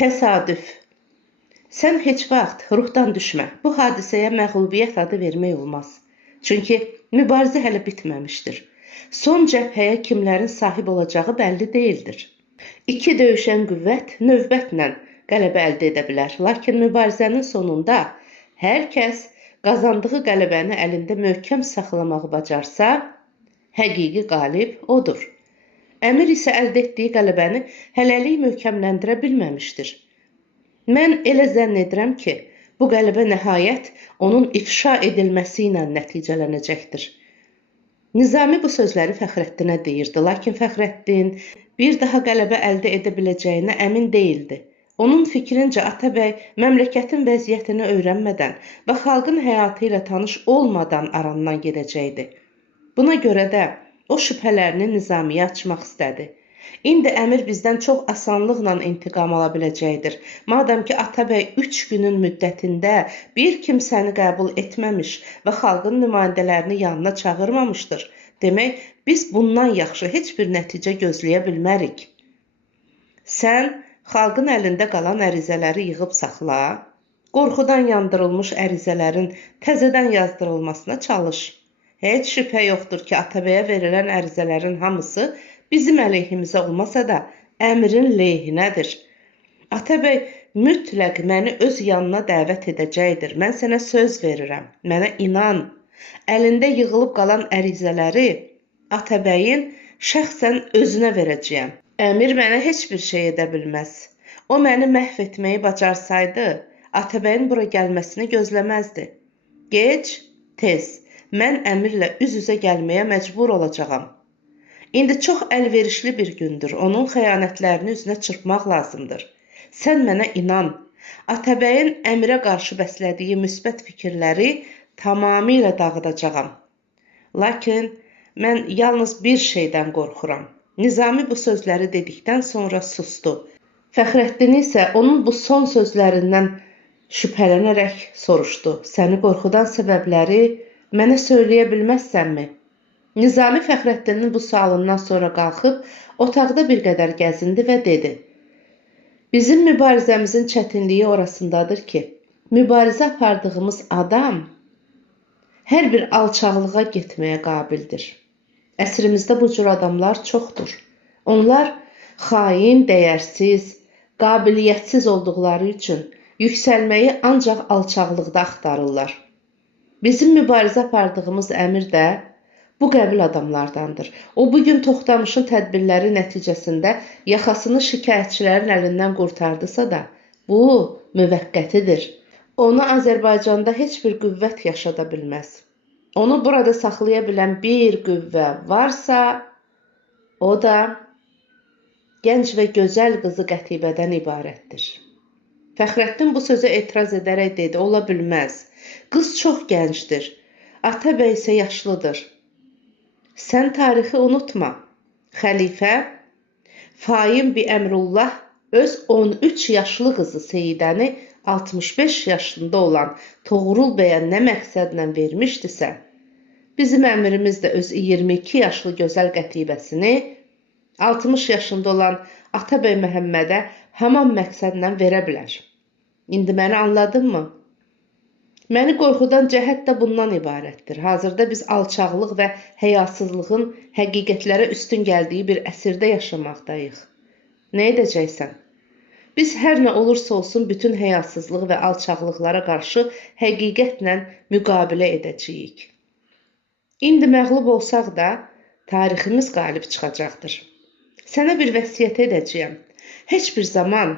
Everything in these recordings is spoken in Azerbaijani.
Təsadüf. Sən heç vaxt ruhdan düşmə. Bu hadisəyə məğlubiyyət adı vermək olmaz. Çünki mübarizə hələ bitməmişdir. Son cəbhəyə kimlərin sahib olacağı bəlli deyildir. İki döyüşən qüvvət növbətlə qələbə əldə edə bilər. Lakin mübarizənin sonunda hər kəs qazandığı qələbəni əlində möhkəm saxlamağı bacarsa, həqiqi qalib odur. Əmir isə əldə etdiyi qələbəni hələlik möhkəmləndirə bilməmişdir. Mən elə zənn edirəm ki, bu qələbə nəhayət onun ifşa edilməsi ilə nəticələnəcəkdir. Nizami bu sözləri Fəxrəddinə deyirdi, lakin Fəxrəddin bir daha qələbə əldə edə biləcəyinə əmin deyildi. Onun fikrincə Atabəy məmləkətin vəziyyətini öyrənmədən və xalqın həyatı ilə tanış olmadan arandan gedəcəkdi. Buna görə də o şübhələrini Nizamiyə açmaq istədi. İndi əmir bizdən çox asanlıqla intiqam ala biləcəkdir. Madam ki, Atabəy 3 günün müddətində bir kimsəni qəbul etməmiş və xalqın nümayəndələrini yanına çağırmamışdır. Demək, biz bundan yaxşı heç bir nəticə gözləyə bilmərik. Sən xalqın əlində qalan ərizələri yığıb saxla, qorxudan yandırılmış ərizələrin təzədən yazdırılmasına çalış. Heç şübhə yoxdur ki, Atabəyə verilən ərizələrin hamısı bizim əleyhimizə olmasa da əmrin leyhinədir. Atabəy mütləq məni öz yanına dəvət edəcəkdir. Mən sənə söz verirəm. Mənə inan. Əlində yığılıb qalan ərizələri Atabəyin şəxsən özünə verəcəyəm. Əmir mənə heç bir şey edə bilməz. O məni məhv etməyi bacarsaydı, Atabəyin bura gəlməsini gözləməzdi. Gec, tez, mən əmirlə üz-üzə gəlməyə məcbur olacağam. İndi çox əlverişli bir gündür. Onun xəyanətlərini üzünə çırpmaq lazımdır. Sən mənə inan. Atabəyin əmirə qarşı bəslədiyi müsbət fikirləri tamamilə dağıdacağam. Lakin mən yalnız bir şeydən qorxuram. Nizami bu sözləri dedikdən sonra sustu. Fəxrəddin isə onun bu son sözlərindən şübhələnərək soruşdu. Səni qorxudan səbəbləri mənə söyləyə bilməzsənmi? Nizami Fəxrəddinin bu sualından sonra qalxıb otaqda bir qədər gəzindi və dedi. Bizim mübarizəmizin çətinliyi orasındadır ki, mübarizə apardığımız adam hər bir alçaqlığa getməyə qabildir. Əsrimizdə bu cür adamlar çoxdur. Onlar xain, dəyərsiz, qabiliyyətsiz olduqları üçün yüksəlməyi ancaq alçaqlıqda axtarırlar. Bizim mübarizə apardığımız əmir də bu qəbil adamlardandır. O bugün Toxtamışın tədbirləri nəticəsində yaxasını şikayətçilərin əlindən qurtardısa da, bu müvəqqətidir. Onu Azərbaycanda heç bir qüvvət yaşada bilməz. Onu burada saxlaya bilən bir qüvvə varsa, o da gənc və gözəl qızı Qətibədən ibarətdir. Fəxrəddin bu sözə etiraz edərək dedi, ola bilməz. Qız çox gəncdir, Atabəy isə yaşlıdır. Sən tarixi unutma. Xəlifə Faim bi Əmrullah öz 13 yaşlı qızı Seyidəni 65 yaşında olan Toğrul bəyə nə məqsədlə vermişdisə, bizim əmirimiz də öz 22 yaşlı gözəl qətibəsini 60 yaşında olan Atabəy Məhəmmədə haman məqsədlə verə bilər. İndi məni anladın mı? Məni qorxudan cəhət də bundan ibarətdir. Hazırda biz alçaqlıq və həyasızlığın həqiqətlərə üstün gəldiyi bir əsrdə yaşamaqdayıq. Nə edəcəksən? Biz hər nə olursa olsun bütün həyasızlıq və alçaqlıqlara qarşı həqiqətlə müqabilə edəcəyik. İndi məğlub olsaq da tariximiz qalib çıxacaqdır. Sənə bir vəsiyyət edəcəyəm. Heç bir zaman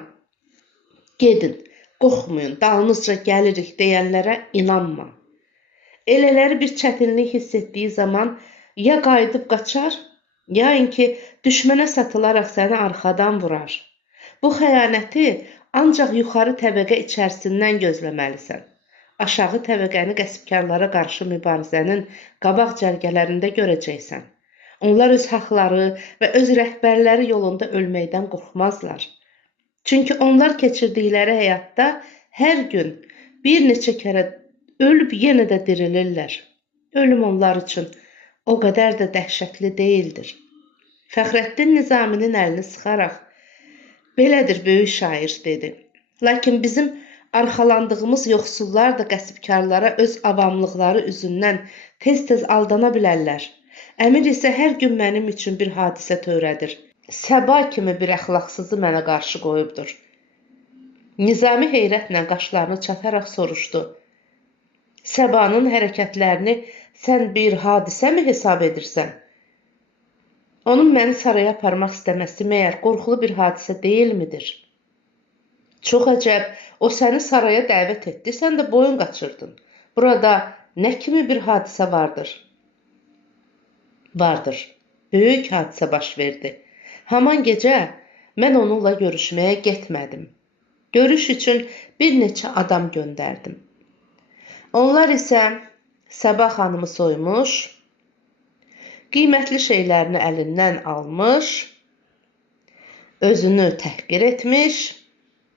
gedin, qorxmayın, dalınızca gəlirik deyənlərə inanma. Elələri bir çətinlik hiss etdiyi zaman ya qayıdıb qaçar, ya ki düşmənə satılaraq səni arxadan vurar. Bu xəyanəti ancaq yuxarı təbəqə içərisindən gözləməlisən. Aşağı təbəqəni qəsbkarlara qarşı mübarizənin qabaq cərgələrində görəcəksən. Onlar öz haqları və öz rəhbərləri yolunda ölməkdən qorxmazlar. Çünki onlar keçirdikləri həyatda hər gün bir neçə kərə ölüb yenə də dirilirlər. Ölüm onlar üçün o qədər də dəhşətli deyildir. Fəxrəddin Nizaminin əlini sıxaraq, Belədir böyük şair dedi. Lakin bizim arxalandığımız yoxsullar da qəsbkarlara öz avamlıqları üzündən tez-tez aldana bilərlər. Əmir isə hər gün mənim üçün bir hadisə törədir. Səba kimi bir əxlaqsızı mənə qarşı qoyubdur. Nizami heyrətlə qaşlarını çataraq soruşdu. Səbanın hərəkətlərini sən bir hadisə mi hesab edirsən? Onun məni saraya aparmaq istəməsi məyər qorxulu bir hadisə deyilmidir? Çox əcəb, o səni saraya dəvət etdi, sən də boyun qaçırdın. Burada nə kimi bir hadisə vardır? Vardır, böyük hadisə baş verdi. Haman gecə mən onunla görüşməyə getmədim. Görüş üçün bir neçə adam göndərdim. Onlar isə Səba xanımı soymuş, qiymətli şeylərini əlindən almış, özünü təhqir etmiş,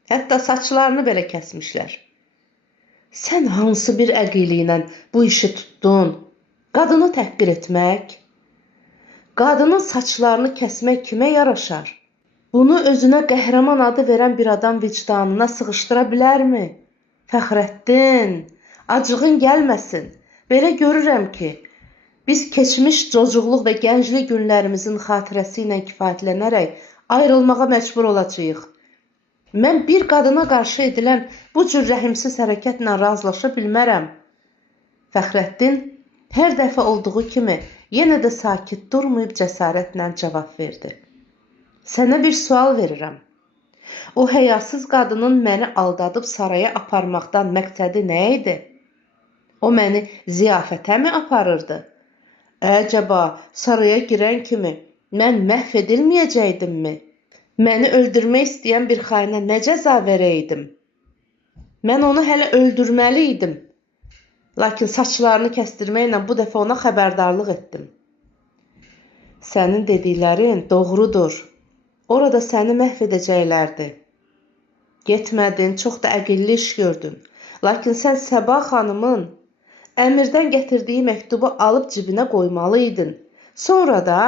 hətta saçlarını belə kəsmişlər. Sən hansı bir əqilliklə bu işi tutdun? Qadını təhqir etmək? Qadının saçlarını kəsmək kimə yaraşar? Bunu özünə qəhrəman adı verən bir adam vicdanına sığışdıra bilərmi? Fəxrəddin, acığın gəlməsin. Belə görürəm ki, biz keçmiş cocuqluq və gənclik günlərimizin xatirəsi ilə kifayətlənərək ayrılmağa məcbur olacağıq. Mən bir qadına qarşı edilən bu cür rəhimsiz hərəkətlə razılaşa bilmərəm. Fəxrəddin hər dəfə olduğu kimi yenə də sakit durmayıb cəsarətlə cavab verdi. Sənə bir sual verirəm. O həyasız qadının məni aldadıb saraya aparmaqdan məqsədi nə idi? O məni ziyafətə mi aparırdı? Əcəba, saraya girən kimi mən məhv edilməyəcəkdimmi? Məni öldürmək istəyən bir xainə nə cəza verəydim? Mən onu hələ öldürməli idim. Lakin saçlarını kəstirməklə bu dəfə ona xəbərdarlıq etdim. Sənin dediklərin doğrudur. Orada səni məhv edəcəklərdi. Getmədin, çox da əqilli iş gördün. Lakin sən Səba xanımın əmirdən gətirdiyi məktubu alıb cibinə qoymalıydın. Sonra da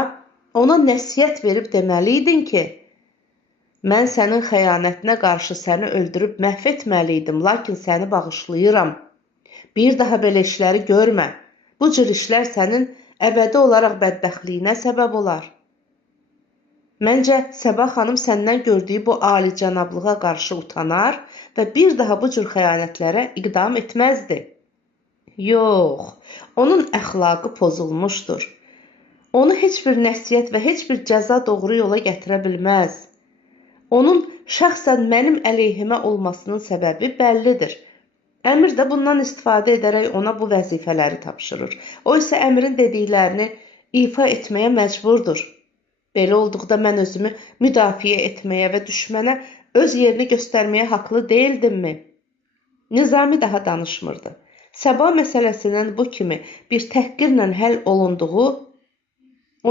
ona nəsihət verib deməliydin ki, mən sənin xəyanətinə qarşı səni öldürüb məhv etməliydim, lakin səni bağışlayıram. Bir daha belə işləri görmə. Bu cür işlər sənin əbədi olaraq bədbəxtliyinə səbəb olar. Məncə, Səba xanım səndən gördüyü bu alicənablığa qarşı utanar və bir daha bu cür xəyanətlərə iqdam etməzdi. Yox, onun əxlaqı pozulmuşdur. Onu heç bir nəsihət və heç bir cəza doğru yola gətirə bilməz. Onun şəxsən mənim əleyhimə olmasının səbəbi bəllidir. Əmir də bundan istifadə edərək ona bu vəzifələri tapşırır. O isə əmirin dediklərini ifa etməyə məcburdur. Belə olduqda mən özümü müdafiə etməyə və düşmənə öz yerini göstərməyə haqlı deyildimmi? Nizami daha danışmırdı. Səba məsələsinin bu kimi bir təhqirlə həll olunduğu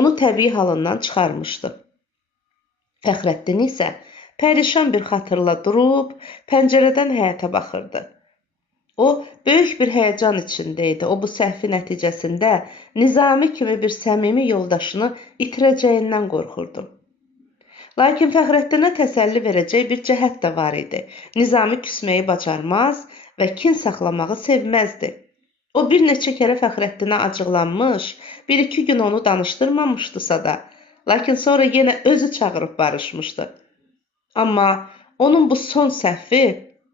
onu təbii halından çıxarmışdı. Fəxrəddin isə pərişan bir xatırla durub pəncərədən həyətə baxırdı. O, böyük bir həyəcan içində idi. O, bu səhvi nəticəsində Nizami kimi bir səmimi yoldaşını itirəcəyindən qorxurdu. Lakin Fəxrəddinə təsəlli verəcək bir cəhət də var idi. Nizami küsməyi bacarmaz və kin saxlamağı sevməzdi. O, bir neçə kərə Fəxrəddinə acıqlanmış, bir-iki gün onu danışdırmamışdısa da, lakin sonra yenə özü çağırıb barışmışdı. Amma onun bu son səhvi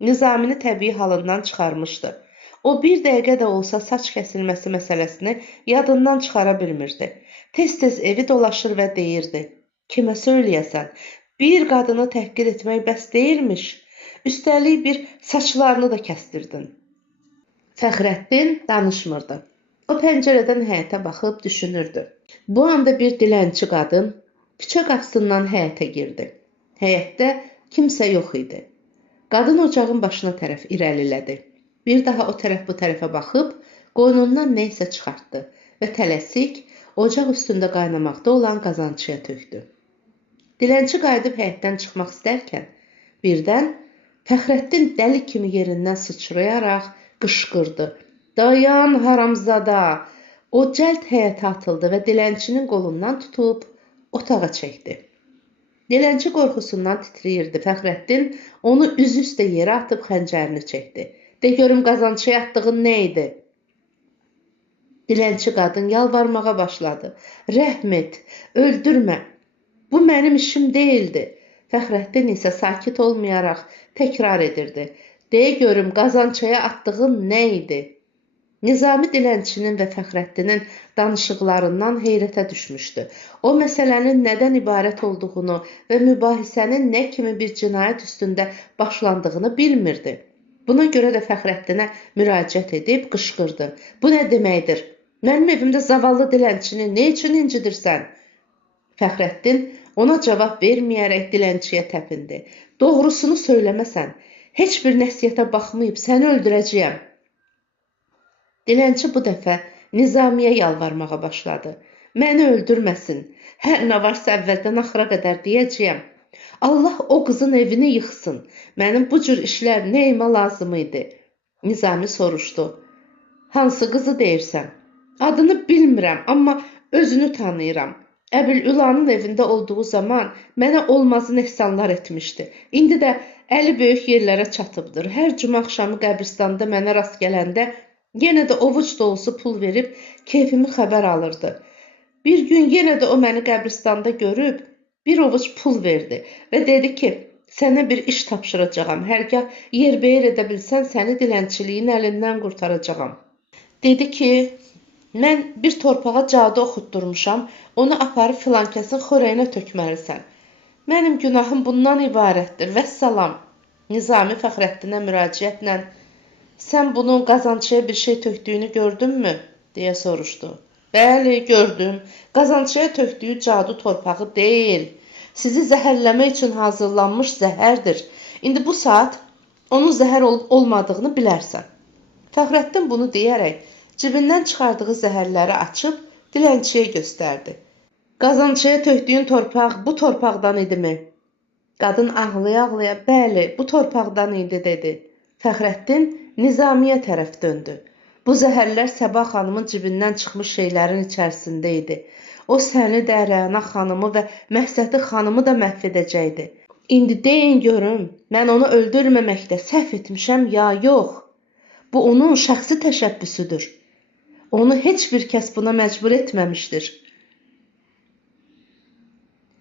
Nizamini təbii halından çıxarmışdı. O, bir dəqiqə də olsa saç kəsilməsi məsələsini yadından çıxara bilmirdi. Tez-tez evi dolaşır və deyirdi. Kimə söyləyəsən, bir qadını təhqir etmək bəs deyilmiş. Üstəlik bir saçlarını da kəstirdin. Fəxrəddin danışmırdı. O, pəncərədən həyətə baxıb düşünürdü. Bu anda bir dilənçi qadın küçə qapısından həyətə girdi. Həyətdə kimsə yox idi. Qadın ocağın başına tərəf irəlilədi. Bir daha o tərəf bu tərəfə baxıb, qoynundan nə isə çıxartdı və tələsik ocaq üstündə qaynamaqda olan qazançıya tökdü. Dilənçi qayıdıb həyətdən çıxmaq istərkən, birdən Fəxrəddin dəli kimi yerindən sıçrayaraq qışqırdı. Dayan, haramzada! O cəld həyətə atıldı və dilənçinin qolundan tutub otağa çəkdi. Dilənçi qorxusundan titrəyirdi. Fəxrəddin onu üzü üstə yerə atıb xəncərini çəkdi. De görüm qazançıya atdığın nə idi? Dilənçi qadın yalvarmağa başladı. Rəhm et, öldürmə. Bu mənim işim deyildi. Fəxrəddin isə sakit olmayaraq təkrar edirdi. De görüm qazançaya atdığın nə idi? Nizami dilənçinin və Fəxrəddinin danışıqlarından heyrətə düşmüşdü. O, məsələnin nədən ibarət olduğunu və mübahisənin nə kimi bir cinayət üstündə başlandığını bilmirdi. Buna görə də Fəxrəddinə müraciət edib qışqırdı. Bu nə deməkdir? Mənim evimdə zavallı dilənçini nə üçün incidirsən? Fəxrəddin ona cavab verməyərək dilənçiyə təpindi. Doğrusunu söyləməsən, heç bir nəsiyyətə baxmayıb səni öldürəcəyəm. Dilənçi bu dəfə Nizamiyə yalvarmağa başladı. Məni öldürməsin. Hər nə varsa əvvəldən axıra qədər deyəcəyəm. Allah o qızın evini yıxsın. Mənim bu cür işlər nəyimə lazım idi? Nizami soruşdu. Hansı qızı deyirsən? Adını bilmirəm, amma özünü tanıyıram. Əbülülanın evində olduğu zaman mənə olmazın ehsanlar etmişdi. İndi də əli böyük yerlərə çatıbdır. Hər cümə axşamı qəbristanda mənə rast gələndə yenə də ovuc dolusu pul verib keyfimi xəbər alırdı. Bir gün yenə də o məni qəbristanda görüb bir ovuc pul verdi və dedi ki, sənə bir iş tapşıracağam. Hərgah yerbəyər edə bilsən səni dilənçiliyin əlindən qurtaracağam. Dedi ki, mən bir torpağa cadu oxutdurmuşam, onu aparıb filankəsin xörəyinə tökməlisən. Mənim günahım bundan ibarətdir. Vəssalam. Nizami Fəxrəddinə müraciətlə sən bunun qazançıya bir şey tökdüyünü gördünmü? Deyə soruşdu. Bəli, gördüm. Qazançıya tökdüyü cadu torpağı deyil. Sizi zəhərləmək üçün hazırlanmış zəhərdir. İndi bu saat onun zəhər olmadığını bilərsən. Fəxrəddin bunu deyərək cibindən çıxardığı zəhərləri açıb dilənçiyə göstərdi. Qazançıya tökdüyün torpaq bu torpaqdan idimi? Qadın ağlaya-ağlaya, bəli, bu torpaqdan idi, dedi. Fəxrəddin Nizamiyə tərəf döndü. Bu zəhərlər Səbah xanımın cibindən çıxmış şeylərin içərisində idi. O səni də, Rəna xanımı və Məhsəti xanımı da məhv edəcəkdi. İndi deyin görüm, mən onu öldürməməkdə səhv etmişəm ya yox? Bu onun şəxsi təşəbbüsüdür. Onu heç bir kəs buna məcbur etməmişdir.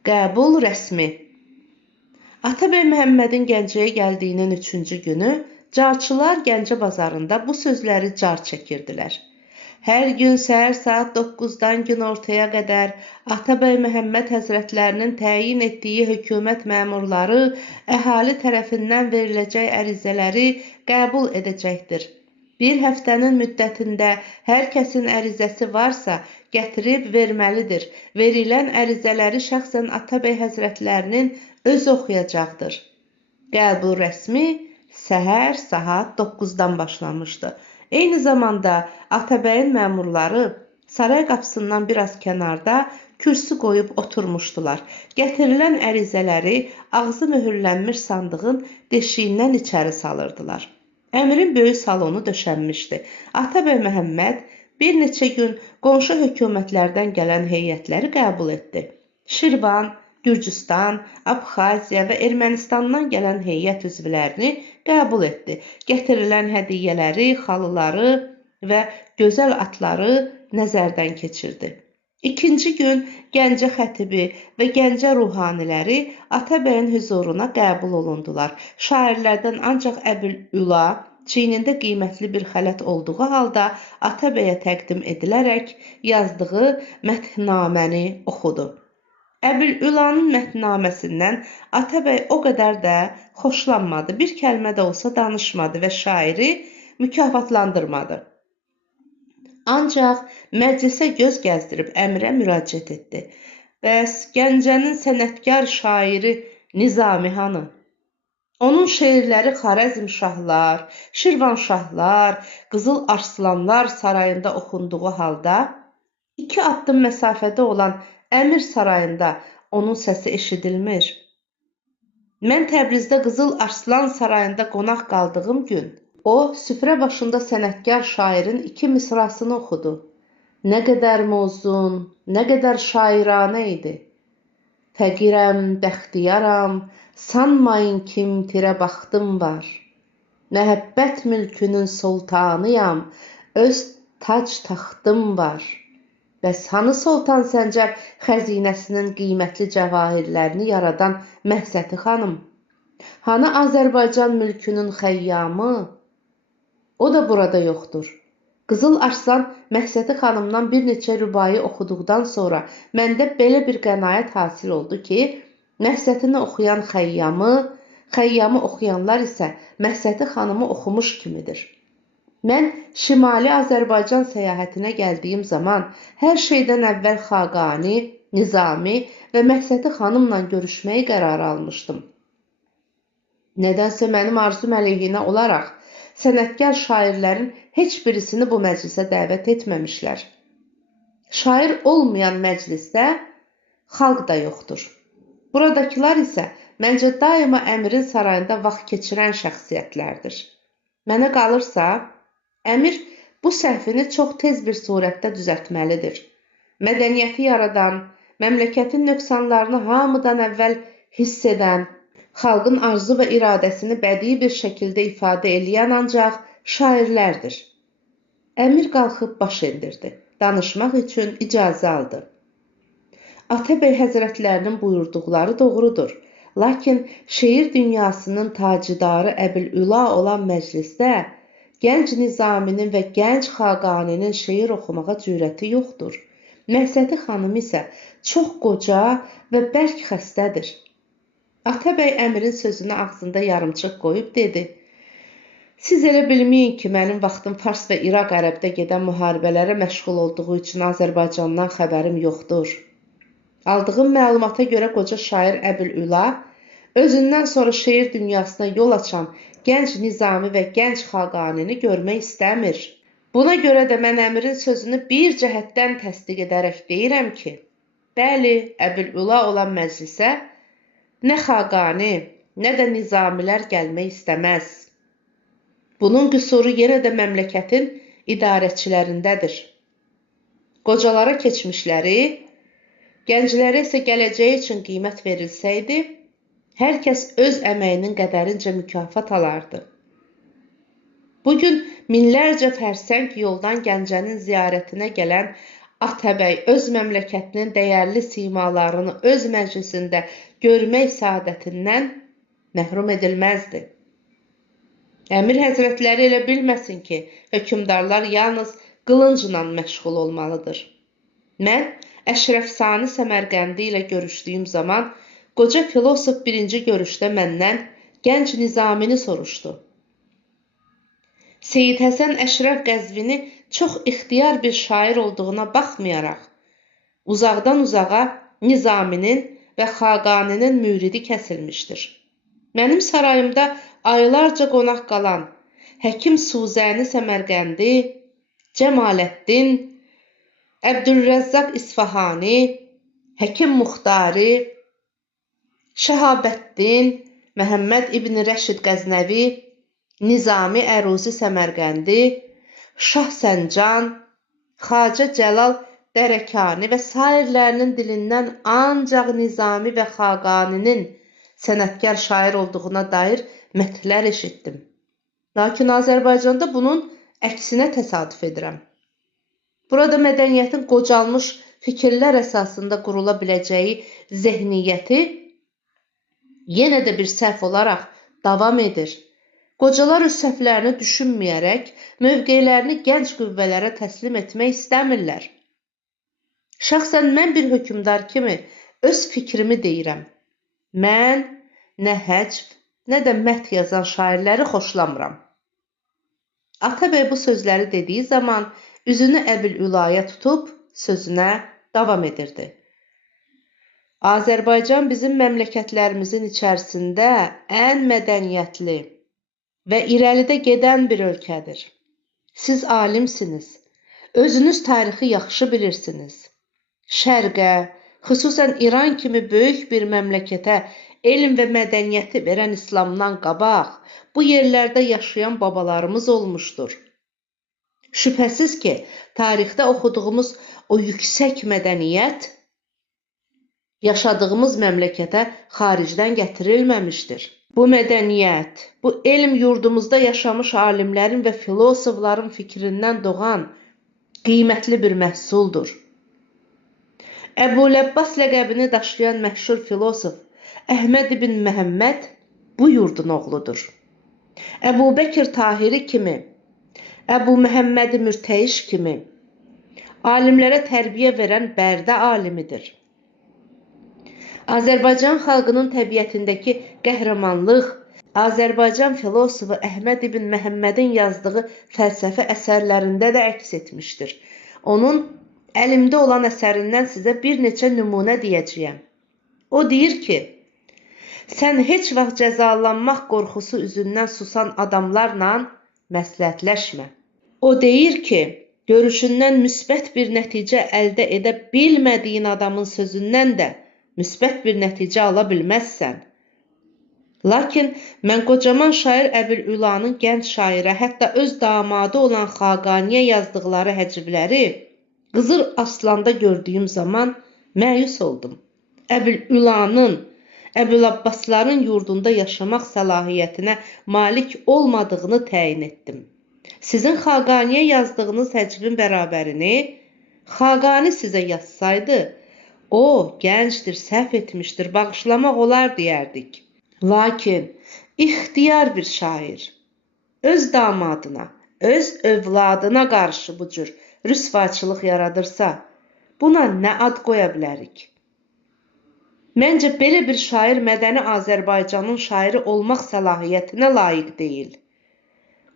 Qəbul rəsmi. Atabəy Məhəmmədin Gəncəyə gəldiyinin 3-cü günü carçılar Gəncə bazarında bu sözləri car çəkirdilər. Hər gün səhər saat 9-dan günortaya qədər Atabəy Məhəmməd Həzrətlərinin təyin etdiyi hökumət məmurları əhali tərəfindən veriləcək ərizələri qəbul edəcəkdir. Bir həftənin müddətində hər kəsin ərizəsi varsa gətirib verməlidir. Verilən ərizələri şəxsən Atabəy Həzrətlərinin özü oxuyacaqdır. Qəbul rəsmi səhər saat 9-dan başlamışdı. Eyni zamanda Atabəyin məmurları saray qapısından biraz kənarda kürsü qoyub oturmuşdular. Gətirilən ərizələri ağzı möhürlənmiş sandığın deşiyindən içəri salırdılar. Əmirin böyük salonu döşənmişdi. Atabəy Məhəmməd bir neçə gün qonşu hökumətlərdən gələn heyətləri qəbul etdi. Şirvan, Gürcüstan, Abxaziya və Ermənistandan gələn heyət üzvlərini qəbul etdi. Gətirilən hədiyyələri, xalıları və gözəl atları nəzərdən keçirdi. İkinci gün Gəncə xətibi və Gəncə ruhaniləri Atabəyin hüzuruna qəbul olundular. Şairlərdən ancaq Əbülüla çiynində qiymətli bir xələt olduğu halda Atabəyə təqdim edilərək yazdığı məthnaməni oxudu. Əbülülanın məthnaməsindən Atabəy o qədər də xoşlanmadı. Bir kəlmə də olsa danışmadı və şairi mükafatlandırmadı. Ancaq məclisə göz gəzdirib əmirə müraciət etdi. Bəs Gəncənin sənətkar şairi Nizami hanı? Onun şeirləri Xarəzm şahlar, Şirvan şahlar, Qızıl Arslanlar sarayında oxunduğu halda 2 addım məsafədə olan Əmir sarayında onun səsi eşidilmir. Mən Təbrizdə Qızıl Arslan sarayında qonaq qaldığım gün o, süfrə başında sənətkar şairin 2 misrasını oxudu. Nə qədər mozun, nə qədər şairanə idi. Fəqirəm, bəxtiyaram, sanmayın kim tirə baxdım var. Məhəbbət mülkünün sultanıyam, öz tac taxtım var. Bəs hanı Sultan Səncər xəzinəsinin qiymətli cəvahirlərini yaradan Məhsəti xanım? Hanı Azərbaycan mülkünün xəyyamı? O da burada yoxdur. Qızıl Arslan Məhsəti xanımdan bir neçə rübai oxuduqdan sonra məndə belə bir qənaət hasil oldu ki, Məhsətini oxuyan Xəyyamı oxuyanlar isə Məhsəti xanımı oxumuş kimidir. Mən Şimali Azərbaycan səyahətinə gəldiyim zaman hər şeydən əvvəl Xaqani, Nizami və Məhsəti xanımla görüşməyi qərar almışdım. Nədənsə mənim arzum əleyhinə olaraq sənətkar şairlərin heç birisini bu məclisə dəvət etməmişlər. Şair olmayan məclisdə xalq da yoxdur. Buradakılar isə məncə daima əmirin sarayında vaxt keçirən şəxsiyyətlərdir. Mənə qalırsa, əmir bu səhvini çox tez bir surətdə düzəltməlidir. Mədəniyyəti yaradan, məmləkətin nöqsanlarını hamıdan əvvəl hiss edən, xalqın arzu və iradəsini bədii bir şəkildə ifadə eləyən ancaq şairlərdir. Əmir qalxıb baş endirdi. Danışmaq üçün icazə aldı. Atabəy həzrətlərinin buyurduqları doğrudur. Lakin şeir dünyasının tacidarı Əbülüla olan məclisdə gənc Nizaminin və gənc Xaqaninin şeir oxumağa cürəti yoxdur. Məhsəti xanım isə çox qoca və bərk xəstədir. Atabəy əmirin sözünü ağzında yarımçıq qoyub dedi: Siz elə bilməyin ki, mənim vaxtım Fars və İraq ərəbdə gedən müharibələrə məşğul olduğu üçün Azərbaycandan xəbərim yoxdur. Aldığım məlumata görə qoca şair Əbülüla özündən sonra şeir dünyasına yol açan gənc Nizami və gənc Xaqanini görmək istəmir. Buna görə də mən əmirin sözünü bir cəhətdən təsdiq edərək deyirəm ki, bəli, Əbülüla olan məclisə nə Xaqani, nə də Nizamilər gəlmək istəməz. Bunun qüsuru yenə də məmləkətin idarəçilərindədir. Qocalara keçmişləri, gənclərə isə gələcəyi üçün qiymət verilsəydi, hər kəs öz əməyinin qədərincə mükafat alardı. Bugün minlərcə fərsəng yoldan Gəncənin ziyarətinə gələn Atabəy öz məmləkətinin dəyərli simalarını öz məclisində görmək saadətindən məhrum edilməzdi. Əmir həzrətləri elə bilməsin ki, hökümdarlar yalnız qılıncla məşğul olmalıdır. Mən Əşrəf Sani Səmərqəndi ilə görüşdüyüm zaman qoca filosof birinci görüşdə məndən gənc Nizamini soruşdu. Seyid Həsən Əşrəf Qəzvini çox ixtiyar bir şair olduğuna baxmayaraq, uzaqdan uzağa Nizaminin və Xaqaninin müridi kəsilmişdir. Mənim sarayımda aylarca qonaq qalan Həkim Suzəni Səmərqəndi, Cəmaləddin, Əbdülrəzzaq İsfahani, Həkim Muxtari, Şəhabəddin, Məhəmməd İbn Rəşid Qəznəvi, Nizami Əruzi Səmərqəndi, Şah Səncan, Xacə Cəlal Dərəkani və sairlərinin dilindən ancaq Nizami və Xaqaninin sənətkar şair olduğuna dair mətlər eşitdim. Lakin Azərbaycanda bunun əksinə təsadüf edirəm. Burada mədəniyyətin qocalmış fikirlər əsasında qurula biləcəyi zehniyyəti yenə də bir səhv olaraq davam edir. Qocalar öz səhvlərini düşünməyərək mövqelərini gənc qüvvələrə təslim etmək istəmirlər. Şəxsən mən bir hökümdar kimi öz fikrimi deyirəm. Mən nə həcv, nə də məth yazan şairləri xoşlamıram. Atabəy bu sözləri dediyi zaman üzünü Əbülülaya tutub sözünə davam edirdi. Azərbaycan bizim məmləkətlərimizin içərisində ən mədəniyyətli və irəlidə gedən bir ölkədir. Siz alimsiniz, özünüz tarixi yaxşı bilirsiniz. Şərqə, xüsusən İran kimi böyük bir məmləkətə elm və mədəniyyəti verən İslamdan qabaq bu yerlərdə yaşayan babalarımız olmuşdur. Şübhəsiz ki, tarixdə oxuduğumuz o yüksək mədəniyyət yaşadığımız məmləkətə xaricdən gətirilməmişdir. Bu mədəniyyət, bu elm yurdumuzda yaşamış alimlərin və filosofların fikrindən doğan qiymətli bir məhsuldur. Əbu'l-Əbbas ləqəbini daşıyan məşhur filosof Əhməd ibn Məhəmməd bu yurdun oğludur. Əbu Bəkir Tahiri kimi, Əbu Məhəmməd Mürtəiş kimi alimlərə tərbiyə verən Bərdə alimidir. Azərbaycan xalqının təbiətindəki qəhrəmanlıq, Azərbaycan filosofu Əhməd ibn Məhəmmədin yazdığı fəlsəfi əsərlərində də əks etmişdir. Onun əlimdə olan əsərindən sizə bir neçə nümunə deyəcəyəm. O deyir ki, sən heç vaxt cəzalanmaq qorxusu üzündən susan adamlarla məsləhətləşmə. O deyir ki, görüşündən müsbət bir nəticə əldə edə bilmədiyin adamın sözündən də müsbət bir nəticə ala bilməzsən. Lakin mən qocaman şair Əbül-Ülanın gənc şairə, hətta öz damadı olan Xaqaniyə yazdıqları həcivləri Qızıl Arslanda gördüyüm zaman məyus oldum. Əbül-Ülanın, Əbül-Abbasların yurdunda yaşamaq səlahiyyətinə malik olmadığını təyin etdim. Sizin Xaqaniyə yazdığınız həcvin bərabərini Xaqani sizə yazsaydı, o, gəncdir, səhv etmişdir, bağışlamaq olar deyərdik. Lakin ixtiyar bir şair öz damadına, öz övladına qarşı bu cür rüsvaçılıq yaradırsa, buna nə ad qoya bilərik? Məncə, belə bir şair mədəni Azərbaycanın şairi olmaq səlahiyyətinə layiq deyil.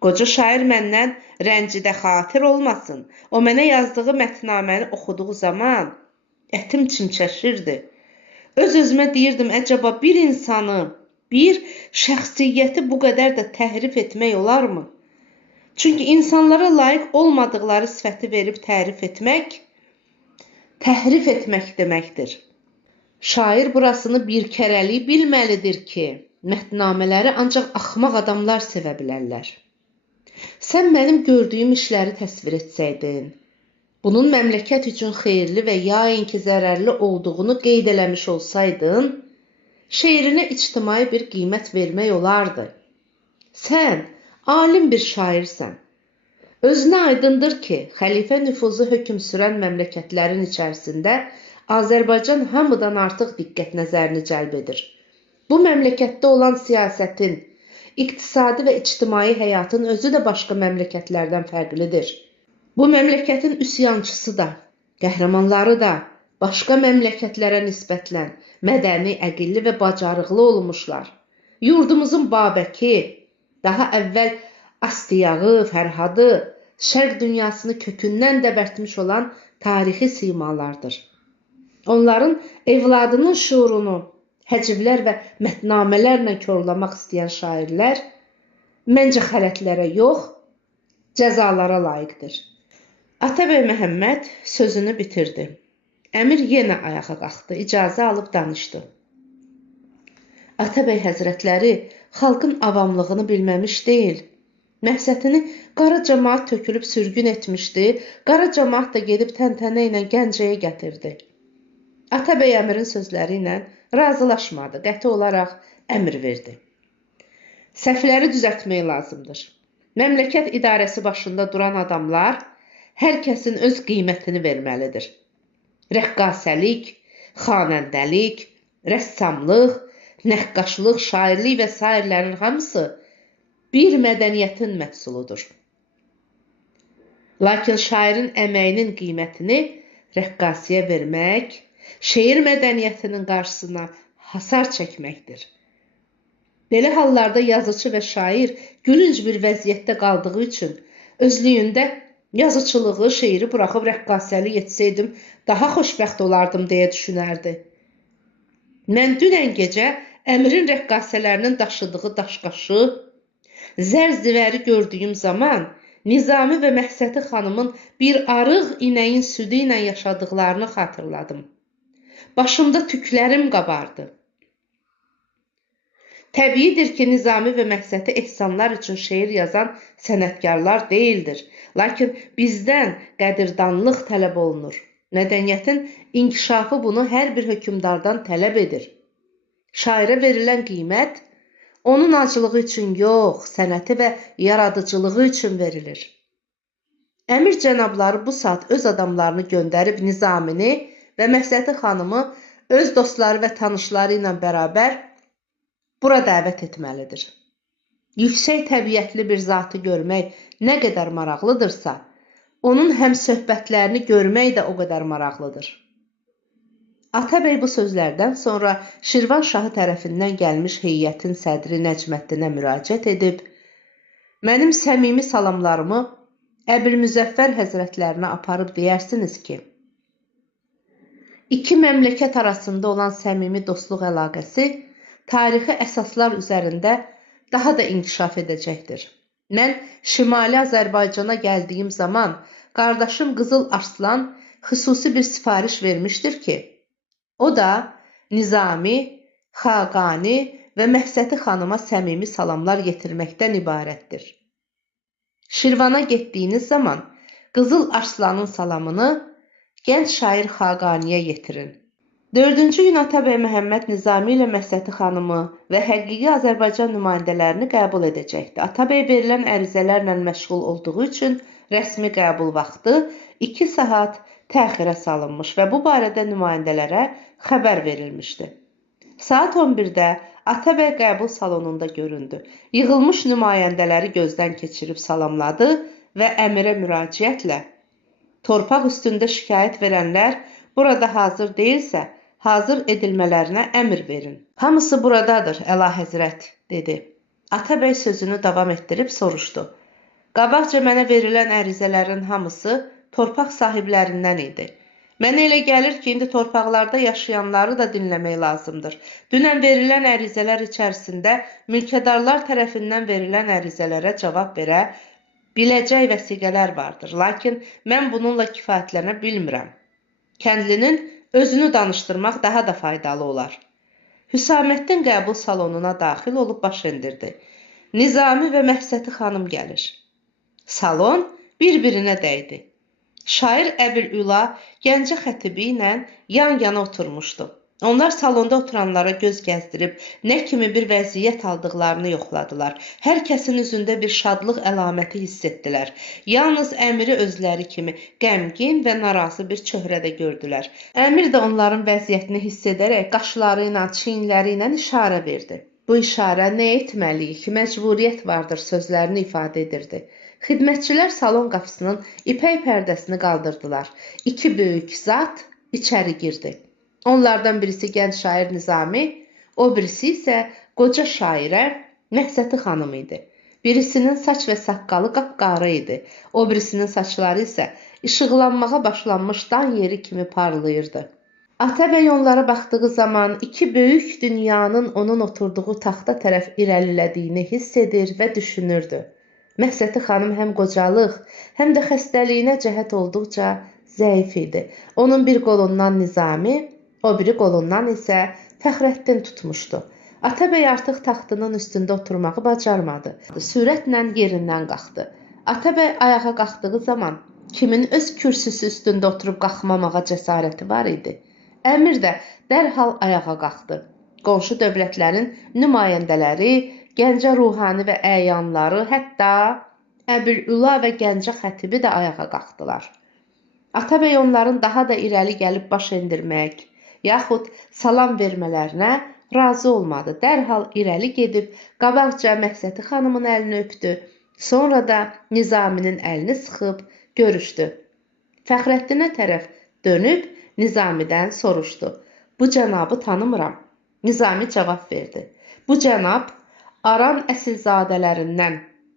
Qoca şair məndən rəncidə xatir olmasın. O mənə yazdığı mətnaməni oxuduğu zaman ətim çimçəşirdi. Öz-özümə deyirdim, əcəba bir insanı, bir şəxsiyyəti bu qədər də təhrif etmək olarmı? Çünki insanlara layiq olmadıqları sifəti verib tərif etmək, təhrif etmək deməkdir. Şair burasını bir kərəlik bilməlidir ki, mətnamələri ancaq axmaq adamlar sevə bilərlər. Sən mənim gördüyüm işləri təsvir etsəydin, bunun məmləkət üçün xeyirli və yainki zərərli olduğunu qeyd eləmiş olsaydın, şeirinə ictimai bir qiymət vermək olardı. Sən alim bir şairsən. Özünə aydındır ki, xəlifə nüfuzu hökm sürən məmləkətlərin içərisində Azərbaycan hamıdan artıq diqqət nəzərini cəlb edir. Bu məmləkətdə olan siyasətin, iqtisadi və ictimai həyatın özü də başqa məmləkətlərdən fərqlidir. Bu məmləkətin üsyançısı da, qəhrəmanları da başqa məmləkətlərə nisbətlən mədəni, əqilli və bacarıqlı olmuşlar. Yurdumuzun Babəki, daha əvvəl Astiyağı, Fərhadı, şərq dünyasını kökündən dəbərtmiş olan tarixi simalardır. Onların evladının şuurunu həcivlər və mətnamələrlə korlamaq istəyən şairlər məncə xələtlərə yox, cəzalara layiqdir. Atabəy Məhəmməd sözünü bitirdi. Əmir yenə ayağa qalxdı, icazə alıb danışdı. Atabəy həzrətləri xalqın avamlığını bilməmiş deyil. Məhsətini qara cəmaat tökülüb sürgün etmişdi, qara cəmaat da gedib təntənə ilə Gəncəyə gətirdi. Atabəy əmirin sözləri ilə razılaşmadı, qəti olaraq əmr verdi. Səhvləri düzəltmək lazımdır. Məmləkət idarəsi başında duran adamlar hər kəsin öz qiymətini verməlidir. Rəqqasəlik, xanəndəlik, rəssamlıq, nəqqaşlıq, şairlik və sairlərin hamısı bir mədəniyyətin məhsuludur. Lakin şairin əməyinin qiymətini rəqqasiyə vermək, şeir mədəniyyətinin qarşısına hasar çəkməkdir. Belə hallarda yazıcı və şair gülünc bir vəziyyətdə qaldığı üçün özlüyündə yazıçılığı, şeiri buraxıb rəqqasəlik etsəydim, daha xoşbəxt olardım deyə düşünərdi. Mən dünən gecə əmirin rəqqasələrinin daşıdığı daşqaşı, zər-zivəri gördüyüm zaman Nizami və Məhsəti xanımın bir arıq inəyin südü ilə yaşadıqlarını xatırladım. Başımda tüklərim qabardı. Təbiidir ki, Nizami və Məhsəti ehsanlar üçün şeir yazan sənətkarlar deyildir. Lakin bizdən qədirdanlıq tələb olunur. Mədəniyyətin inkişafı bunu hər bir hökmdardan tələb edir. Şairə verilən qiymət onun acılığı üçün yox, sənəti və yaradıcılığı üçün verilir. Əmir cənabları bu saat öz adamlarını göndərib Nizamini və Məhsəti xanımı öz dostları və tanışları ilə bərabər bura dəvət etməlidir. Yüksək təbiətli bir zatı görmək nə qədər maraqlıdırsa, onun həmsöhbətlərini görmək də o qədər maraqlıdır. Atabəy bu sözlərdən sonra Şirvanşahı tərəfindən gəlmiş heyətin sədri Nəcməddinə müraciət edib, mənim səmimi salamlarımı Əbülmüzəffər həzrətlərinə aparıb deyərsiniz ki, iki məmləkət arasında olan səmimi dostluq əlaqəsi tarixi əsaslar üzərində daha da inkişaf edəcəkdir. Mən Şimali Azərbaycana gəldiyim zaman qardaşım Qızıl Arslan xüsusi bir sifariş vermişdir ki, o da Nizami, Xaqani və Məhsəti xanıma səmimi salamlar yetirməkdən ibarətdir. Şirvana getdiyiniz zaman Qızıl Arslanın salamını gənc şair Xaqaniyə yetirin. 4-cü gün Atabəy Məhəmməd Nizami ilə Məhsəti xanımı və həqiqi Azərbaycan nümayəndələrini qəbul edəcəkdi. Atabəy verilən ərizələrlə məşğul olduğu üçün rəsmi qəbul vaxtı 2 saat təxirə salınmış və bu barədə nümayəndələrə xəbər verilmişdi. Saat 11-də Atabəy qəbul salonunda göründü. Yığılmış nümayəndələri gözdən keçirib salamladı və əmirə müraciətlə torpaq üstündə şikayət verənlər burada hazır deyilsə, hazır edilmələrinə əmr verin. Hamısı buradadır, Əlahəzrət, dedi. Atabəy sözünü davam etdirib soruşdu. Qabaqca mənə verilən ərizələrin hamısı torpaq sahiblərindən idi. Mənə elə gəlir ki, indi torpaqlarda yaşayanları da dinləmək lazımdır. Dünən verilən ərizələr içərisində mülkədarlar tərəfindən verilən ərizələrə cavab verə biləcək vəsiqələr vardır. Lakin mən bununla kifayətlənə bilmirəm. Kəndlinin özünü danışdırmaq daha da faydalı olar. Hüsaməddin qəbul salonuna daxil olub baş endirdi. Nizami və Məhsəti xanım gəlir. Salon bir-birinə dəydi. Şair Əbülüla Gəncə xətibi ilə yan-yana oturmuşdu. Onlar salonda oturanlara göz gəzdirib nə kimi bir vəziyyət aldıqlarını yoxladılar. Hər kəsin üzündə bir şadlıq əlaməti hiss etdilər. Yalnız əmiri özləri kimi qəmgin və narazı bir çöhrədə gördülər. Əmir də onların vəziyyətini hiss edərək qaşları ilə, çiyinləri ilə işarə verdi. Bu işarə nə etməliyik ki, məcburiyyət vardır sözlərini ifadə edirdi. Xidmətçilər salon qapısının ipək pərdəsini qaldırdılar. 2 böyük zat içəri girdi. Onlardan birisi gənc şair Nizami, o birisi isə qoca şairə Məhsəti xanım idi. Birisinin saç və saqqalı qapqarı idi. O birisinin saçları isə işıqlanmağa başlanmış dan yeri kimi parlayırdı. Atabəy onlara baxdığı zaman 2 böyük dünyanın onun oturduğu taxta tərəf irəlilədiyini hiss edir və düşünürdü. Məhsəti xanım həm qocalıq, həm də xəstəliyinə cəhət olduqca zəif idi. Onun bir qolundan Nizami, o biri qolundan isə Fəxrəddin tutmuşdu. Atabəy artıq taxtının üstündə oturmağı bacarmadı. Sürətlə yerindən qalxdı. Atabəy ayağa qalxdığı zaman kimin öz kürsüsü üstündə oturub qalxmamağa cəsarəti var idi. Əmir də dərhal ayağa qalxdı. Qonşu dövlətlərin nümayəndələri, Gəncə ruhani və əyanları, hətta Əbülüla və Gəncə xətibi də ayağa qalxdılar. Atabəy onların daha da irəli gəlib baş endirmək, yaxud salam vermələrinə razı olmadı. Dərhal irəli gedib qabaqca Məhsəti xanımın əlini öpdü, sonra da Nizaminin əlini sıxıb görüşdü. Fəxrəddinə tərəf dönüb Nizamidən soruşdu. Bu cənabı tanımıram. Nizami cavab verdi. Bu cənab Aran əsilzadələrindən,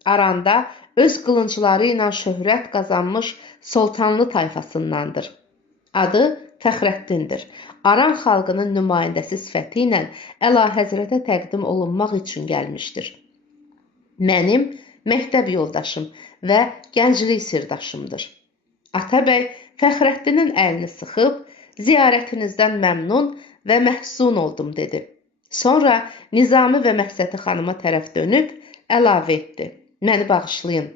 Aranda öz qılıncları ilə şöhrət qazanmış Soltanlı tayfasındandır. Adı Fəxrəddindir. Aran xalqının nümayəndəsi sifəti ilə Əlahəzrətə təqdim olunmaq üçün gəlmişdir. Mənim məktəb yoldaşım və gənclik sirdaşımdır. Atabəy Fəxrəddinin əlini sıxıb, ziyarətinizdən məmnun və məhzun oldum, dedi. Sonra Nizami və Məhsəti xanıma tərəf dönüb əlavə etdi. Məni bağışlayın.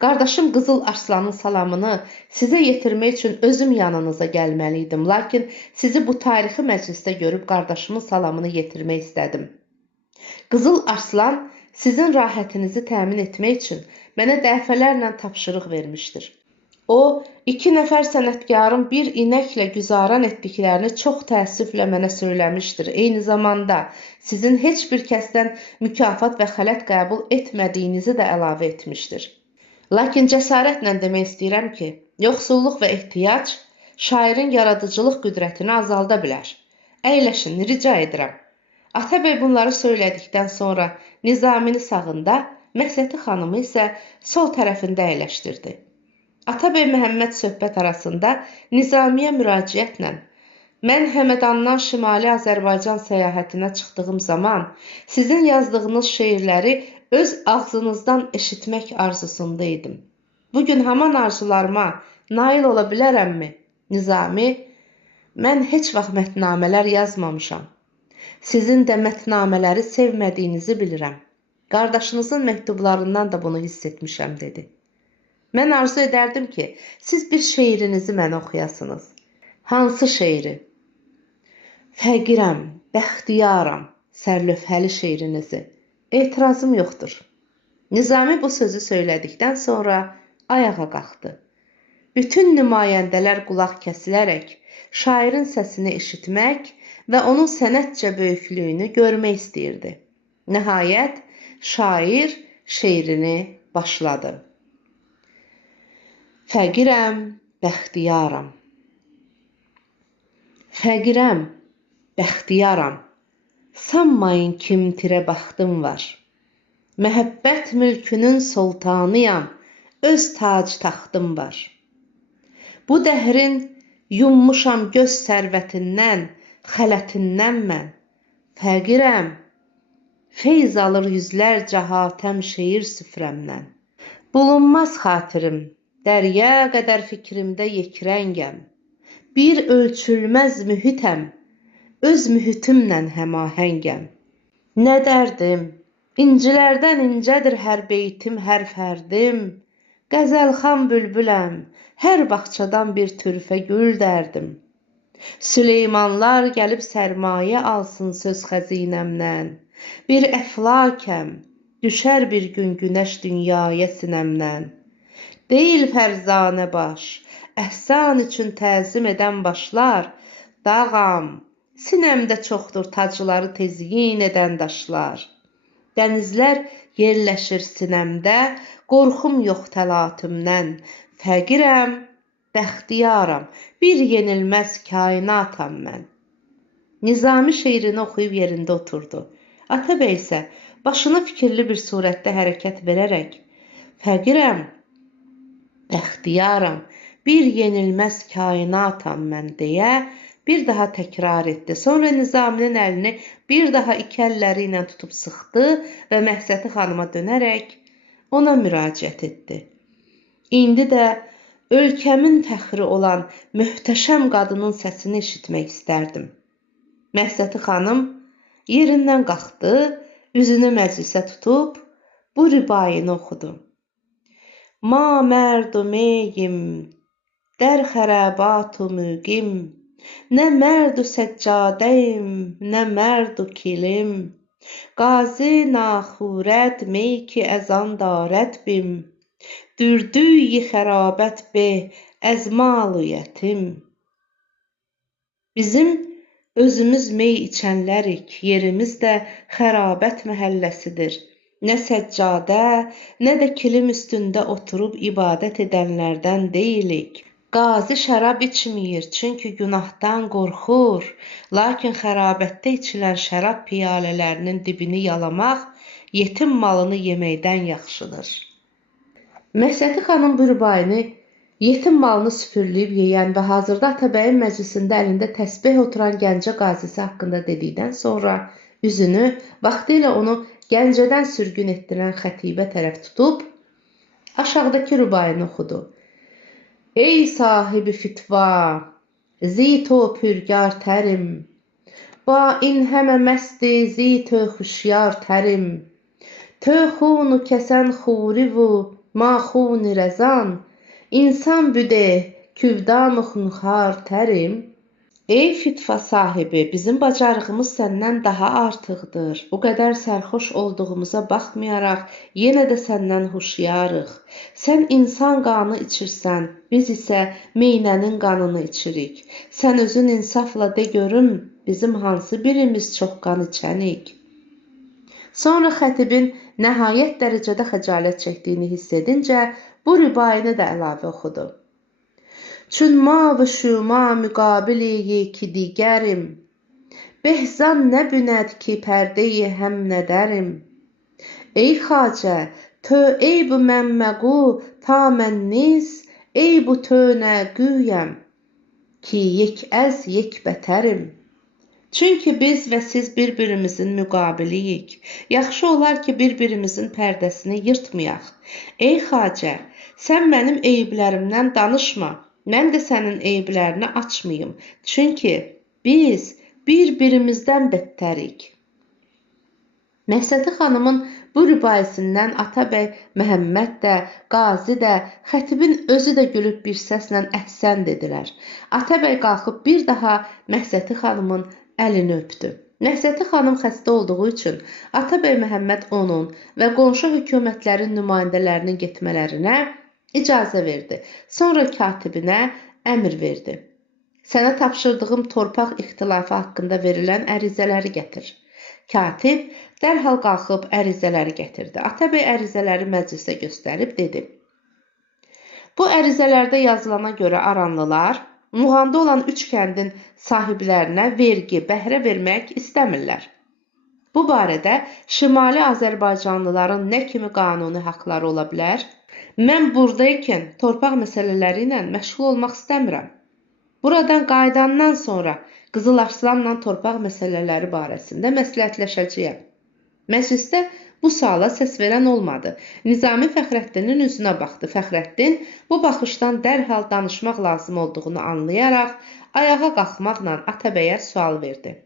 Qardaşım Qızıl Arslanın salamını sizə yetirmək üçün özüm yanınıza gəlməli idim. Lakin sizi bu tarixi məclisdə görüb qardaşımın salamını yetirmək istədim. Qızıl Arslan sizin rahatınızı təmin etmək üçün mənə dəfələrlə tapşırıq vermişdir. O, 2 nəfər sənətkarın bir inəklə güzaran etdiklərini çox təəssüflə mənə söyləmişdir. Eyni zamanda sizin heç bir kəsdən mükafat və xələt qəbul etmədiyinizi də əlavə etmişdir. Lakin cəsarətlə demək istəyirəm ki, yoxsulluq və ehtiyac şairin yaradıcılıq qüdrətini azalda bilər. Əyləşin, rica edirəm. Atabəy bunları söylədikdən sonra Nizamini sağında, Məhsəti xanımı isə sol tərəfində əyləşdirdi. Atabəy Məhəmməd söhbət arasında Nizamiyə müraciətlə mən Həmədandan Şimali Azərbaycan səyahətinə çıxdığım zaman sizin yazdığınız şeirləri öz ağzınızdan eşitmək arzusunda idim. Bugün haman arzularıma nail ola bilərəmmi? Nizami, mən heç vaxt mətnamələr yazmamışam. Sizin də mətnamələri sevmədiyinizi bilirəm. Qardaşınızın məktublarından da bunu hiss etmişəm, dedi. Mən arzu edərdim ki, siz bir şeirinizi mənə oxuyasınız. Hansı şeiri? Fəqirəm, bəxtiyaram, sərlövhəli şeirinizi. Etirazım yoxdur. Nizami bu sözü söylədikdən sonra ayağa qalxdı. Bütün nümayəndələr qulaq kəsilərək şairin səsini eşitmək və onun sənətcə böyüklüyünü görmək istəyirdi. Nəhayət, şair şeirini başladı. Fəqirəm, bəxtiyaram. Fəqirəm, bəxtiyaram. Sanmayın kimtirə baxtım var. Məhəbbət mülkünün sultanıyam, öz tac taxtım var. Bu dəhrin yummuşam göz sərvətindən, xələtindən mən. Fəqirəm, feyz alır yüzlərcə hatəm şeir süfrəmdən. Bulunmaz xatirim, dərya qədər fikrimdə yekrəngəm. Bir ölçülməz mühitəm, öz mühitimlə həmahəngəm. Nə dərdim, incilərdən incədir hər beytim, hər fərdim. Qəzəlxan bülbüləm, hər bağçadan bir türfə gül dərdim. Süleymanlar gəlib sərmayə alsın söz xəzinəmdən. Bir əflakəm, düşər bir gün günəş dünyaya sinəmdən. Deyil fərzanə baş, əhsan üçün təzim edən başlar. Dağam, sinəmdə çoxdur tacları tezyin edən daşlar. Dənizlər yerləşir sinəmdə, qorxum yox təlatümdən. Fəqirəm, bəxtiyaram, bir yenilməz kainatam mən. Nizami şeirini oxuyub yerində oturdu. Atabəy isə başını fikirli bir surətdə hərəkət verərək, fəqirəm, bəxtiyaram, bir yenilməz kainatam mən deyə bir daha təkrar etdi. Sonra Nizaminin əlini bir daha 2 əlləri ilə tutub sıxdı və Məhsəti xanıma dönərək ona müraciət etdi. İndi də ölkəmin fəxri olan möhtəşəm qadının səsini eşitmək istərdim. Məhsəti xanım yerindən qalxdı, üzünü məclisə tutub bu rübayini oxudu. Ma mərdu meyim, در خرابات و müqim, نه مرد و سجاده‌ایم نه مرد و کلیم. قاضی ناخورد می که از آن دارد بیم. dürdüyü xərabət be az mal yetim. Bizim özümüz mey içənlərik, yerimiz də xərabət məhəlləsidir. Nə səccadə, nə də kilim üstündə oturub ibadət edənlərdən deyilik. Qazi şərab içməyir, çünki günahdan qorxur. Lakin xərabətdə içilən şərab piyalələrinin dibini yalamaq, yetim malını yeməkdən yaxşıdır. Məhsəti xanım bu rübayını yetim malını süpürləyib yeyən və hazırda Atabəyin məclisində əlində təsbeh oturan Gəncə qazisi haqqında dedikdən sonra üzünü vaxtilə onu Gəncədən sürgün etdirən xətibə tərəf tutub aşağıdakı rübayını oxudu. Ey sahibi fitva, zito pürgar tərim, ba in həmə məsti zito xuşyar tərim, tö xunu kəsən xuri vu maxun rəzan, insan büde küvdam xunxar tərim. Ey fitva sahibi, bizim bacarığımız səndən daha artıqdır. Bu qədər sərxoş olduğumuza baxmayaraq, yenə də səndən huşyarıq. Sən insan qanı içirsən, biz isə meynənin qanını içirik. Sən özün insafla de görüm, bizim hansı birimiz çox qan içənik. Sonra xətibin nəhayət dərəcədə xəcalət çəkdiyini hiss edincə, bu rübaini də əlavə oxudu. چون ما و شما مقابل یکی دیگریم بهزان نبیند که پرده هم نداریم ای خواجه تو عیب من مگو تا من نیز عیب تو نگویم ki yek az yek beterim. Çünki biz və siz bir-birimizin müqabiliyik. Yaxşı olar ki, bir-birimizin pərdəsini yırtmayaq. Ey xacə, sən mənim eyiblərimdən danışma. Mən də sənin eyiblərini açmayım. Çünki biz bir-birimizdən bettərik. Məhsəti xanımın bu rübayəsindən Atabəy Məhəmməd də, Qazi də, xətibin özü də gülüb bir səslə əhsən dedilər. Atabəy qalxıb bir daha Məhsəti xanımın əlini öpdü. Məhsəti xanım xəstə olduğu üçün Atabəy Məhəmməd onun və qonşu hökumətlərin nümayəndələrinin getmələrinə icazə verdi. Sonra katibinə əmr verdi. Sənə tapşırdığım torpaq ixtilafı haqqında verilən ərizələri gətir. Katib dərhal qalxıb ərizələri gətirdi. Atabəy ərizələri məclisə göstərib dedi. Bu ərizələrdə yazılana görə Aranlılar Muğanda olan 3 kəndin sahiblərinə vergi, bəhrə vermək istəmirlər. Bu barədə Şimali Azərbaycanlıların nə kimi qanuni haqları ola bilər? Mən buradaykən torpaq məsələləri ilə məşğul olmaq istəmirəm. Buradan qayıdandan sonra Qızıl Arslanla torpaq məsələləri barəsində məsləhətləşəcəyəm. Məclisdə bu suala səs verən olmadı. Nizami Fəxrəddinin üzünə baxdı. Fəxrəddin bu baxışdan dərhal danışmaq lazım olduğunu anlayaraq ayağa qalxmaqla Atabəyə sual verdi.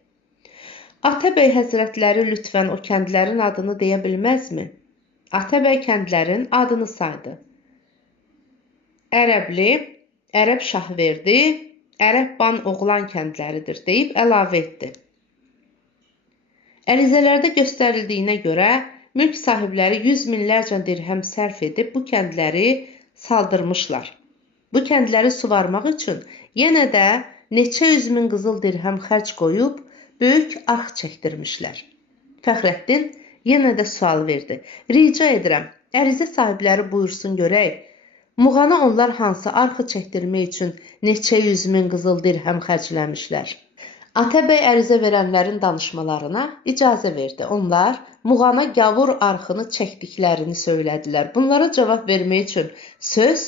Atabəy həzrətləri lütfən o kəndlərin adını deyə bilməzmi? Atabəy kəndlərin adını saydı. Ərəbli, Ərəb Şahverdi, Ərəb Ban Oğlan kəndləridir deyib əlavə etdi. Ərizələrdə göstərildiyinə görə mülk sahibləri 100 minlərcə dirhəm sərf edib bu kəndləri saldırmışlar. Bu kəndləri suvarmaq üçün yenə də neçə 100 min qızıl dirhəm xərc qoyub böyük arx çəkdirmişlər. Fəxrəddin yenə də sual verdi. Rica edirəm, ərizə sahibləri buyursun görək. Muğana onlar hansı arxı çəkdirmək üçün neçə 100 min qızıl dirhəm xərcləmişlər? Atabəy ərizə verənlərin danışmalarına icazə verdi. Onlar Muğana gavur arxını çəkdiklərini söylədilər. Bunlara cavab vermək üçün söz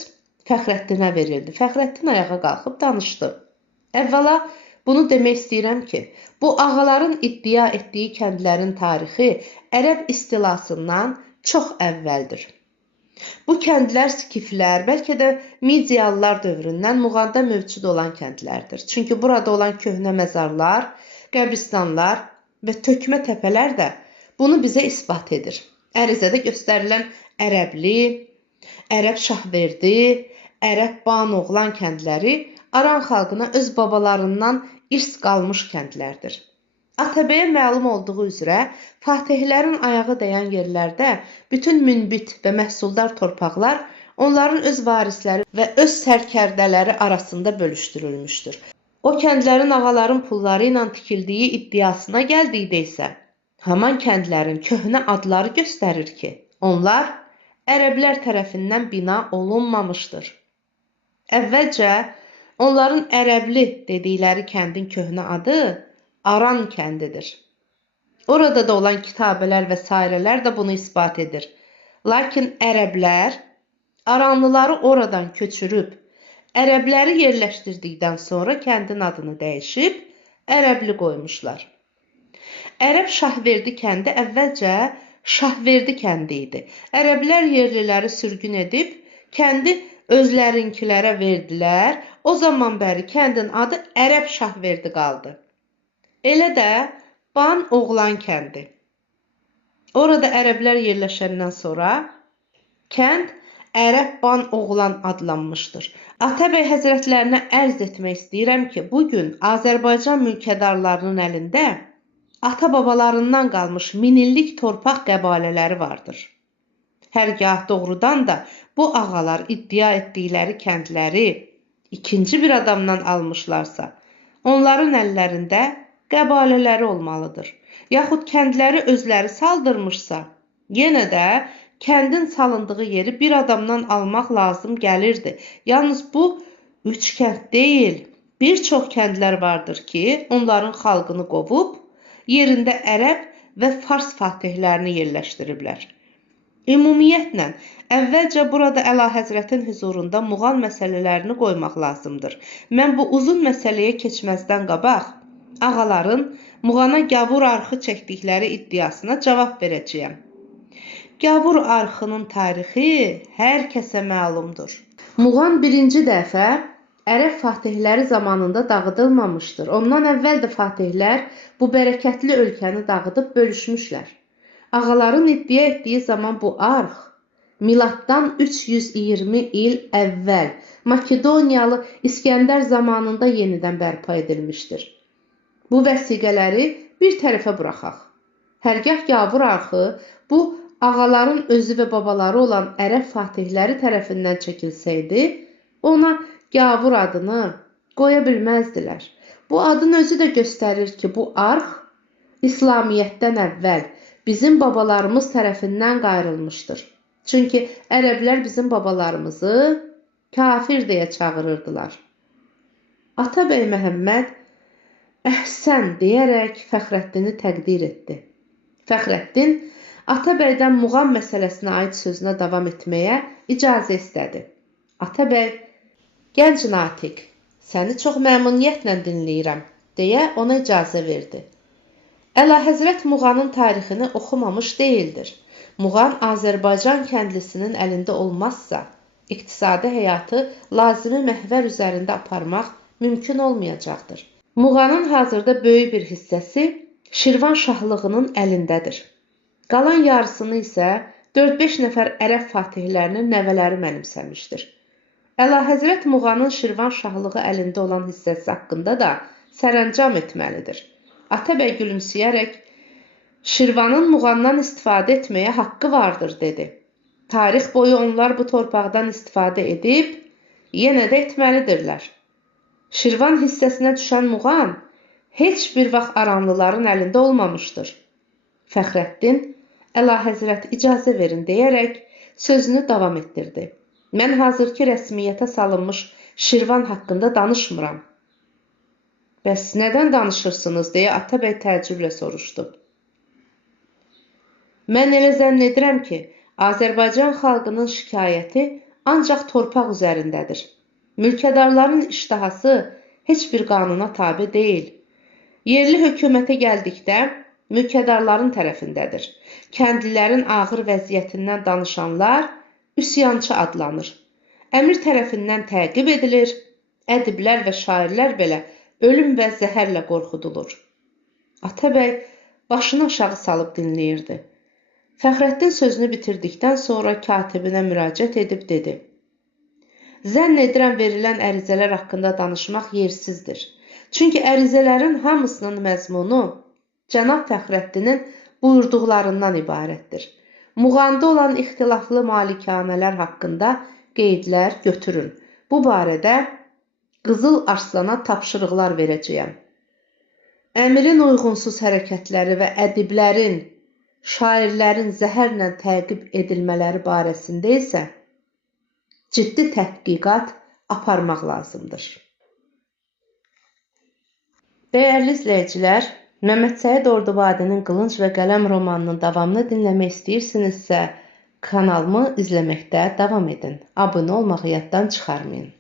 Fəxrəddinə verildi. Fəxrəddin ayağa qalxıb danışdı. Əvvəla bunu demək istəyirəm ki, bu ağaların iddia etdiyi kəndlərin tarixi ərəb istilasından çox əvvəldir. Bu kəndlər skiflər, bəlkə də Midiyalılar dövründən Muğanda mövcud olan kəndlərdir. Çünki burada olan köhnə məzarlar, qəbristanlar və tökmə təpələr də bunu bizə isbat edir. Ərizədə göstərilən Ərəbli, Ərəb Şahverdi, Ərəb Ban Oğlan kəndləri Aran xalqına öz babalarından irs qalmış kəndlərdir. Atabəyə məlum olduğu üzrə fatihlərin ayağı dəyən yerlərdə bütün münbit və məhsuldar torpaqlar onların öz varisləri və öz sərkərdələri arasında bölüşdürülmüşdür. O kəndlərin ağaların pulları ilə tikildiyi iddiasına gəldikdə isə haman kəndlərin köhnə adları göstərir ki, onlar ərəblər tərəfindən bina olunmamışdır. Əvvəlcə onların ərəbli dedikləri kəndin köhnə adı Aran kəndidir. Orada da olan kitabələr və sairələr də bunu isbat edir. Lakin ərəblər Aranlıları oradan köçürüb, ərəbləri yerləşdirdikdən sonra kəndin adını dəyişib, ərəbli qoymuşlar. Ərəb Şahverdi kəndi əvvəlcə Şahverdi kəndi idi. Ərəblər yerliləri sürgün edib, kəndi özlərinkilərə verdilər. O zaman bəri kəndin adı Ərəb Şahverdi qaldı. Elə də Ban Oğlan kəndi. Orada ərəblər yerləşəndən sonra kənd Ərəb ban oğlan adlanmışdır. Atabəy həzrətlərinə ərz etmək istəyirəm ki, bugün Azərbaycan mülkədarlarının əlində ata-babalarından qalmış minillik torpaq qəbalələri vardır. Hərgah doğrudan da bu ağalar iddia etdikləri kəndləri ikinci bir adamdan almışlarsa, onların əllərində qəbalələri olmalıdır. Yaxud kəndləri özləri saldırmışsa, yenə də kəndin salındığı yeri bir adamdan almaq lazım gəlirdi. Yalnız bu 3 kənd deyil, bir çox kəndlər vardır ki, onların xalqını qovub, yerində ərəb və fars fatihlərini yerləşdiriblər. Ümumiyyətlə, əvvəlcə burada Əlahəzrətin huzurunda muğan məsələlərini qoymaq lazımdır. Mən bu uzun məsələyə keçməzdən qabaq, ağaların muğana gavur arxı çəkdikləri iddiasına cavab verəcəyəm. Gavur arxının tarixi hər kəsə məlumdur. Muğan birinci dəfə ərəb fatihləri zamanında dağıdılmamışdır. Ondan əvvəl də fatihlər bu bərəkətli ölkəni dağıdıb bölüşmüşlər. Ağaların iddia etdiyi zaman bu arx miladdan 320 il əvvəl Makedoniyalı İskəndər zamanında yenidən bərpa edilmişdir. Bu vəsiqələri bir tərəfə buraxaq. Hərgah gavur arxı bu ağaların özü və babaları olan ərəb fatihləri tərəfindən çəkilsəydi, ona gavur adını qoya bilməzdilər. Bu adın özü də göstərir ki, bu arx İslamiyyətdən əvvəl bizim babalarımız tərəfindən qayrılmışdır. Çünki ərəblər bizim babalarımızı kafir deyə çağırırdılar. Atabəy Məhəmməd əhsən deyərək Fəxrəddini təqdir etdi. Fəxrəddin Atabəydən muğam məsələsinə aid sözünə davam etməyə icazə istədi. Atabəy, gənc natiq, səni çox məmnuniyyətlə dinləyirəm, deyə ona icazə verdi. Əlahəzrət muğanın tarixini oxumamış deyildir. Muğan Azərbaycan kəndlisinin əlində olmazsa, iqtisadi həyatı lazımi məhvər üzərində aparmaq mümkün olmayacaqdır. Muğanın hazırda böyük bir hissəsi Şirvan şahlığının əlindədir. Qalan yarısını isə 4-5 nəfər ərəb fatihlərinin nəvələri mənimsəmişdir. Əlahəzrət Muğanın Şirvan şahlığı əlində olan hissəsi haqqında da sərəncam etməlidir. Atabəy gülümsəyərək, Şirvanın Muğandan istifadə etməyə haqqı vardır, dedi. Tarix boyu onlar bu torpaqdan istifadə edib, yenə də etməlidirlər. Şirvan hissəsinə düşən Muğan heç bir vaxt Aranlıların əlində olmamışdır. Fəxrəddin, Əlahəzrət icazə verin deyərək sözünü davam etdirdi. Mən hazırki rəsmiyyətə salınmış Şirvan haqqında danışmıram. Bəs nədən danışırsınız, deyə Atabəy təəccüblə soruşdu. Mən elə zənn edirəm ki, Azərbaycan xalqının şikayəti ancaq torpaq üzərindədir. Mülkədarların iştahası heç bir qanuna tabe deyil. Yerli hökumətə gəldikdə mülkədarların tərəfindədir. Kəndlilərin ağır vəziyyətindən danışanlar üsyançı adlanır. Əmir tərəfindən təqib edilir, ədiblər və şairlər belə ölüm və zəhərlə qorxudulur. Atabəy başını aşağı salıb dinləyirdi. Fəxrəddin sözünü bitirdikdən sonra katibinə müraciət edib dedi. Zənn edirəm verilən ərizələr haqqında danışmaq yersizdir. Çünki ərizələrin hamısının məzmunu cənab Fəxrəddinin buyurduqlarından ibarətdir. Muğanda olan ixtilaflı malikanələr haqqında qeydlər götürün. Bu barədə Qızıl Arslana tapşırıqlar verəcəyəm. Əmirin uyğunsuz hərəkətləri və ədiblərin, şairlərin zəhərlə təqib edilmələri barəsində isə ciddi təhqiqat aparmaq lazımdır. Dəyərli izləyicilər, Məmməd Səid Ordubadinin Qılınc və Qələm romanının davamını dinləmək istəyirsinizsə, kanalımı izləməkdə davam edin. Abunə olmağı yaddan çıxarmayın.